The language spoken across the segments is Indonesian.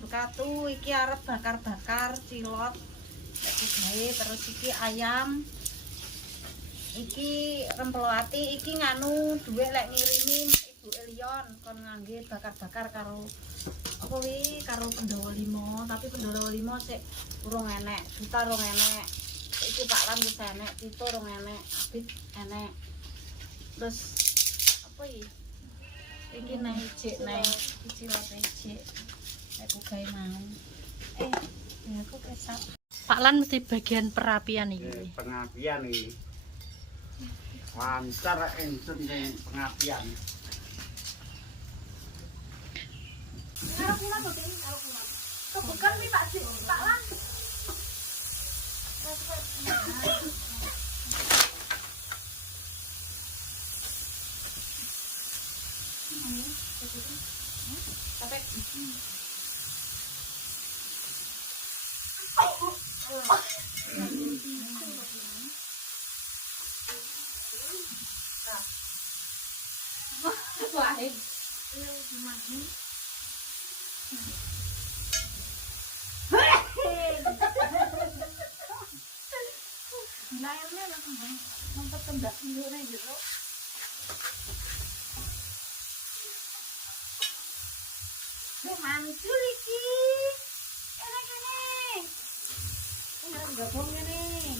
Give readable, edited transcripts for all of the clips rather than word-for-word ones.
bekatu iki arep bakar-bakar cilok. Iki gawe terus iki ayam. Iki rempelwati iki nganu duwe lek ngirimi Ibu Elion kon ngangge bakar-bakar karo apa wi karo Pendowo 5, tapi Pendowo 5 sik urung enek, Duta urung enek. Iki Pak Lan wis enek, Tito urung enek, Abid enek. Terus apa iki? Iki neh ijik neh, iki cilok ijik. Aku gawe mau. Ya aku kesap. Pak Lan mesti bagian perapian iki. Pengapian iki. Lancar ensun ning pengapian. Karo kula to, karo kula. Kebukan wi Pak Dik, Pak Lan. Sampai Wahid. Lainnya langsung ngumpet tendak sendiri gitu. Mantul iki. Enak ini. Ini harus gabungnya nih.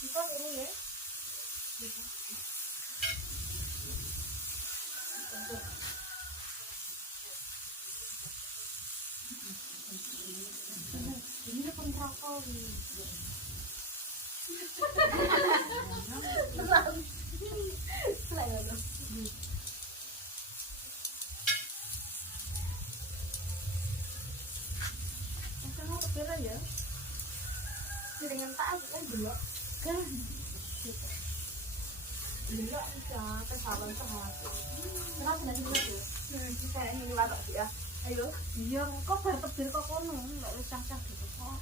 Bisa dulu ya. Ini pun rokok ya. Dengan tak kan belok kan belok aja kesalahan sehati kenapa nanti belok ya kita ini larok ya ayo iya kok bertebir kok kono nggak usah gitu kok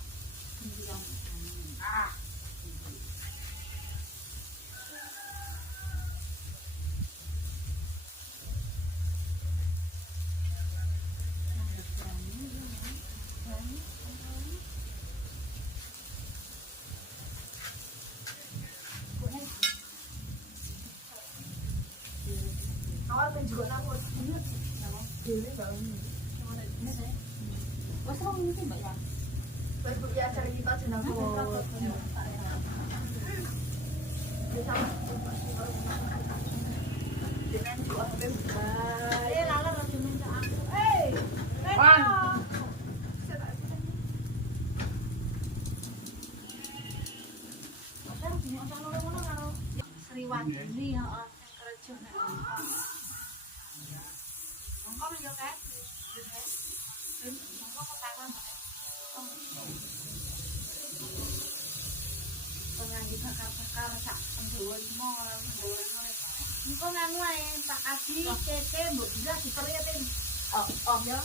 awal juga nanggur ini bangun ini saya wes orang ini mbak ya baru biasa kita jenang dengan dua sampai lalat harus minta aku Wan Sriwandini ya kerja nek monggo yo kan monggo kok tangan pengaji bakar-bakar sak Pendowo 5 engko nganu ae Pak Adi Cece mbok bisa diperiatin oh ya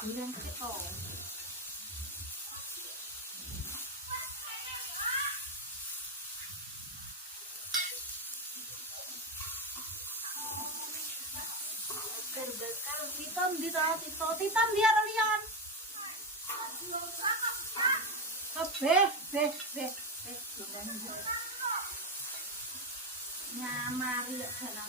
Gureng kok berbekal titon di titon dia Lian nyamari ya sana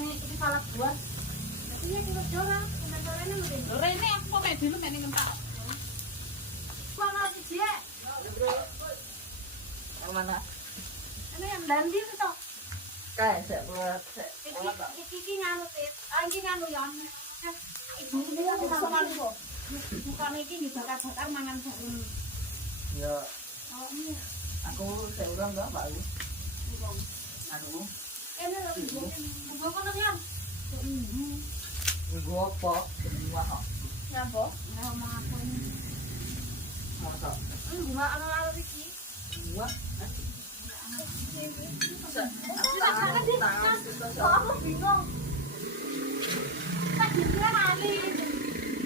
ini palak buat tapi ya kita jorang penasarannya mungkin Rene aku kok mek dulu mek ning entak. mana si Cie Yang mana? ini yang dandir itu Kayak saya buat iki nganu tit iki nganu ya ibu ini kan bukan iki dibakar-bakar mangan bareng ya oh ini aku saya ulang enggak Pak Ayu. Anu Gua kono yang. Minggu apa? Semua kok. Ya, Bo. Nek omong aku ini. Masa? Bunga ana iki. Semua? Kok aku bingung. Tak dikira kali.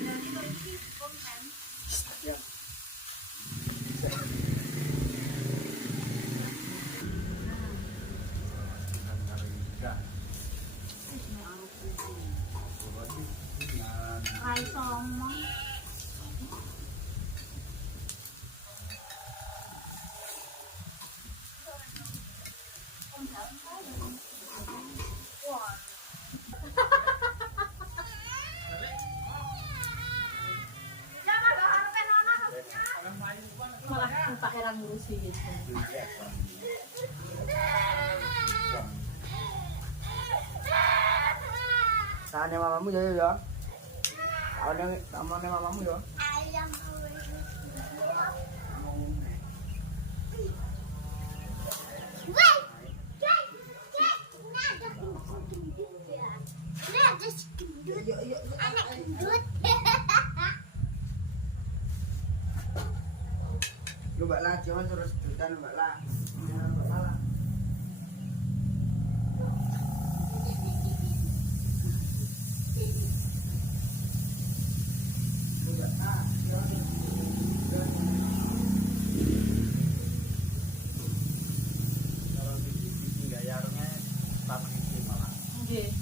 Jadi kok iki konten. Ya. Rai somo. Malah tak heran ngurusi gitu. Tangannya mamamu ya. Tangannya mamamu ya. Coba lah, jangan terus sedutan Mbak lah. Mbak lah. Kalau di gayarnya sama ini malah. Nggih.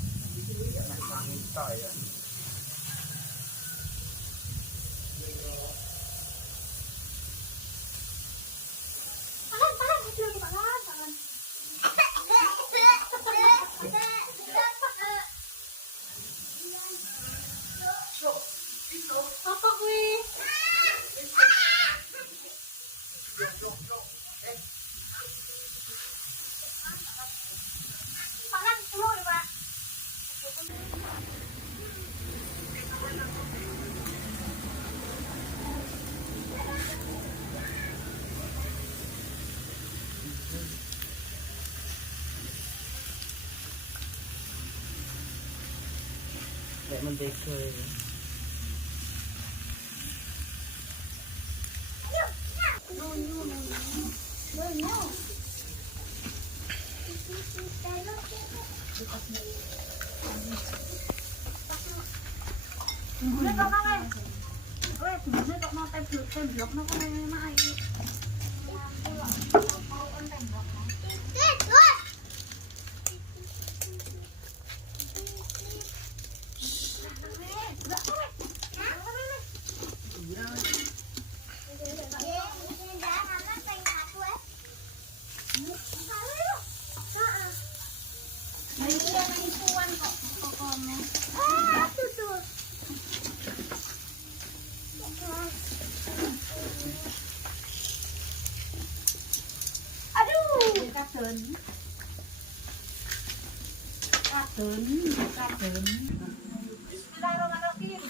Ya nek wanita ya. Apa kuwi? Pangan dulu ya, Pak. Kayak mentega ya. Ini kok kae. Weh, dene kok mau tembok no kok enak iki. Nah, iki ana isuan kok kokono. Aduh, kadon. Bismillahirrahmanirrahim.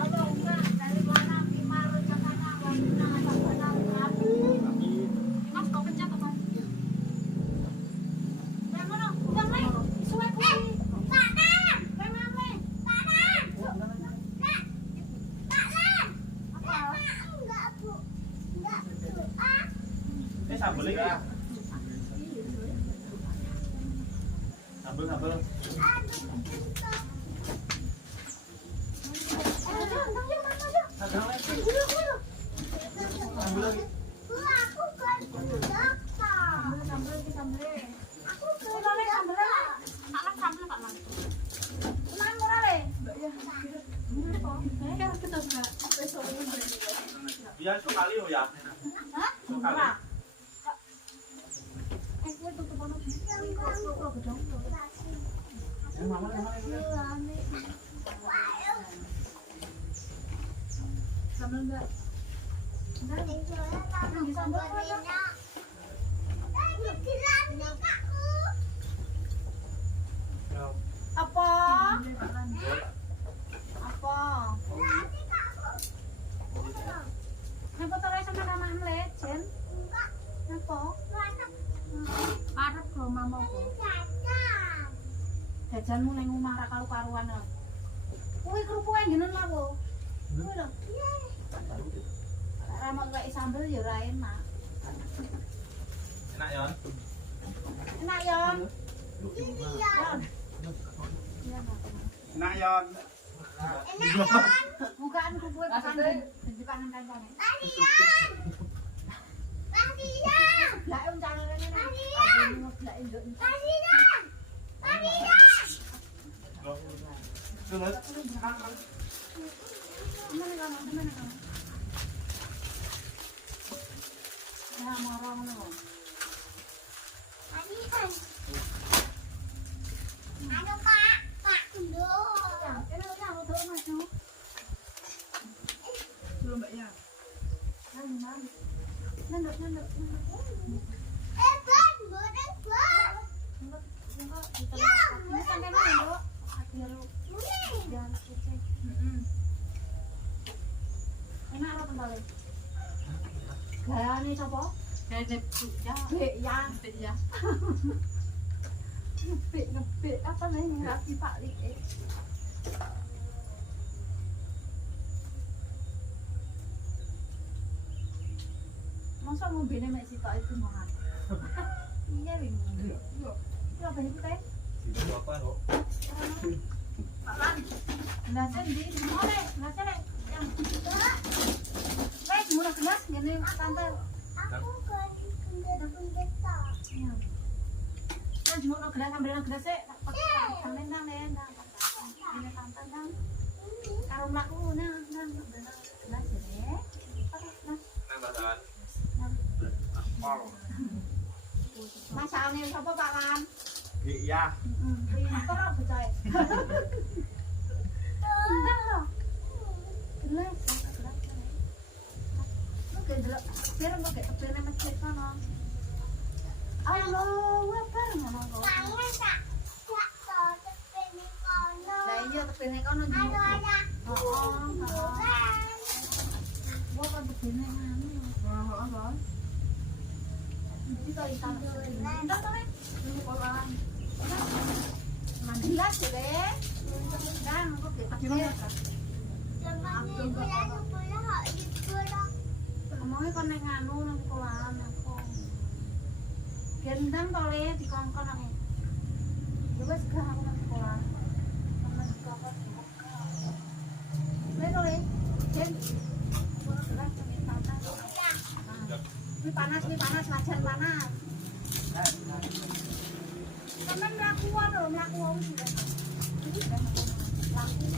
Halo, Mbak, dari mana? Bima rencana wanita atau anak-anak? Mas, kau kencang apa? Yang mana? Yang lain? Suwe kuwi. Yang mana? Sambel iki. Sambel. Iya, sekali yo ya. Sekali. Sambal Mbak. Apa? Apa? Kenapa taruh sama nama Jen? Apa? Parep ke mamaku. jajanmu ning omah ra karu-karuan lho. Kuwi kerupuke ngenen lho, Bu. Kuwi lho. Ra mau kayak sambel ya ora enak. Enak Yon. Enak Yon. Nak Yon. Bukaan kubuat bukan tunjukkan nang kancane. Lah om jangan rene. Aku ngeblak nduk. Terus Mana kamu? Ya marah ngono. Ya, enak ya untuk maju. Belum Mbak ya. Nanduk. Ini sampai mana, Bu? Biar kecil. Enak apa pentale? Gayane sapa? Kayak jepuk ya. Bek ya. Jepuk ya. Ngebek apa nih ngerti Pak Lik. Masa mobilnya mek sitok itu mahal. Iya bingung. Iya banyak teh. itu apa kok? Lah sendi, oleh, lah sere. Yang wes murah gelas ngene tante. Iya. Kan cuma gelas ambil gelas e. Sampeyan nang nang. Ini tante nang. Karo mlaku nang gelas ya. Nang badan. Masakane sapa Pak Lan? Iya. Pinter ora bocah. Ndang lho. Gelas. Oke, delok. Biar engko gek kebene masjid kono. Allahu Akbar ngono kok. Lah iya tebene kono ndi. Wah, kan tebene ngene. Heeh. Jadi kalau ikan enggak tahu ya, ini kolam. Mandilas deh. Dan kok kita ngomongnya kon nek nganu nang kolam aku. Gendang to le dikongkon nang. Ya wis gak aku nang kolam. Sama dikongkon. Le to le. Gen. Ini panas, wajan panas. Sampeyan mlakuan lho, mlakuan sudah. Ini sudah mlaku.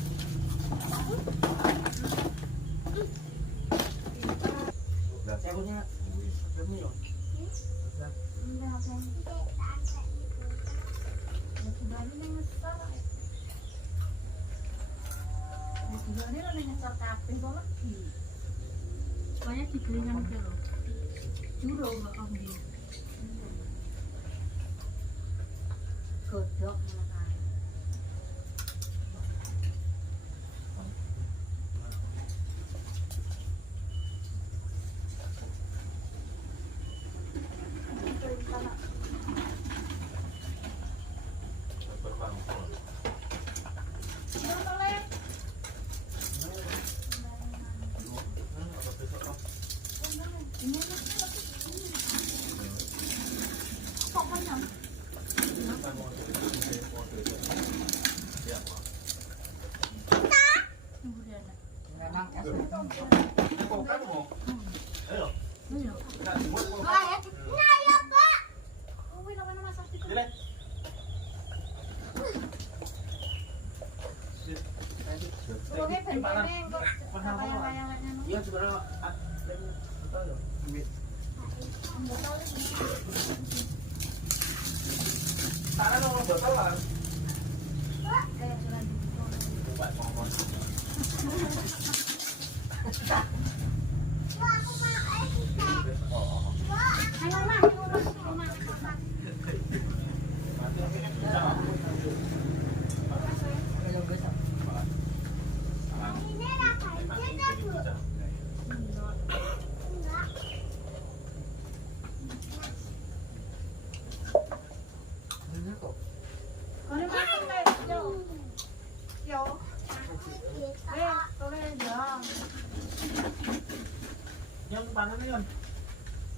Saya punya demi yo. Ini apa? Ya sudah ini ngesor. Ya sudah ini lho ngesor kabeh kok lagi. Banyak digelingan ke lo. Juro Mbak Kambi. Godok malah. Iya sebenarnya betul loh. Sana lo botol kan? Buat mongkon. Kalau makan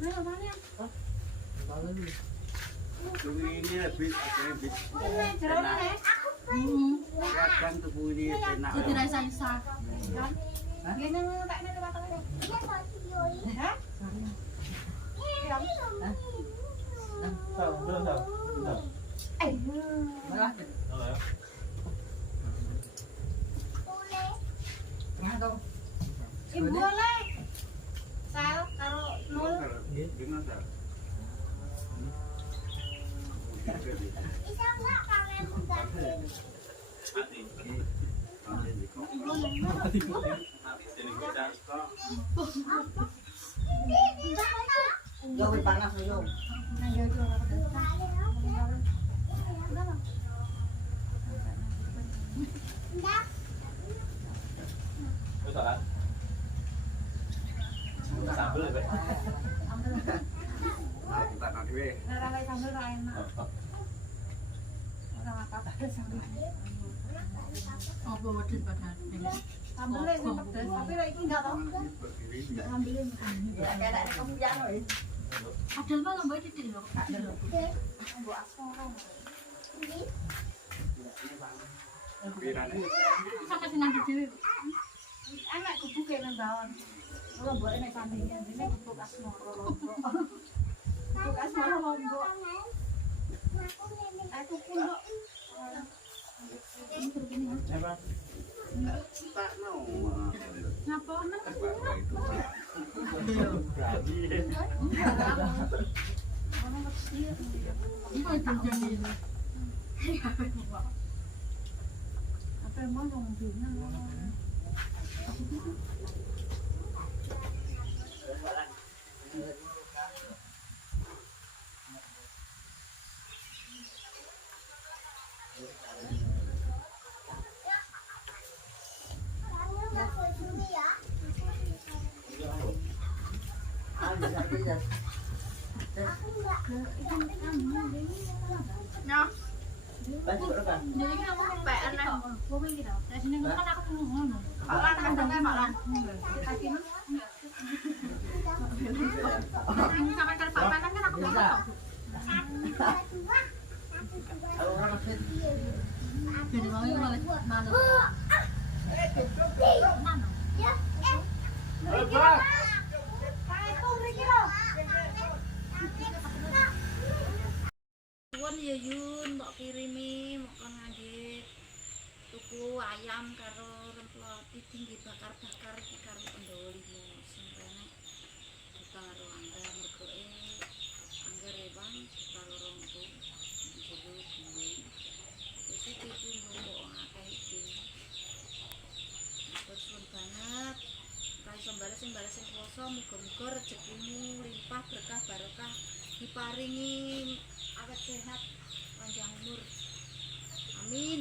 Ayo mana? Tubuh ini habis, akhirnya habis. Jerone nek. Kadang tubuh ini enak. Jadi rasa isa. Ngene tekne watane. Hah? Ibu oleh. Sel karo nul. Gimana, Sal? Jauh panas dulu. Terus salah. Sambel ya, Pak. Nah, kita nanti weh. Ora wae sambel ra enak. Ora apa-apa sambel. Apa wedhus padahal. Sambel sing pedes, tapi lek iki enggak tau. Sambel Ya kayak kamu jangan weh. Padahal mah lomba titik lho. mbok asmara. Pirane. Sampai sinandi dhewe. Enak gubuke nang bawon. Lomboke nek sandingan dene gubuk asmara lombok. Gubuk asmara lombok. Aku pun kok. Tak mau. Ngapa men? Iku tak jadi. Apa mau ngomongnya? Nah, Baju berapa? jadi kan aku sampai aneh. Kok iki tau? Lah sini kan aku tunggu ngono. Malan kadang malan. Sampai kerja panan kan aku Bisa. Kalau orang masih jadi mau malah malu. Suwun ya Yun, mbok kirimi mokon ngangge tuku ayam karo remploti tinggi bakar-bakar iki karo Pandhawa 5 sing renek karo anggar mergoke anggar rewang karo rongku jero gunung wis iki mbok akeh iki bersun banget ra iso bales sing kuwasa muga-muga rezekimu limpah berkah barokah diparingi awet sehat panjang umur amin.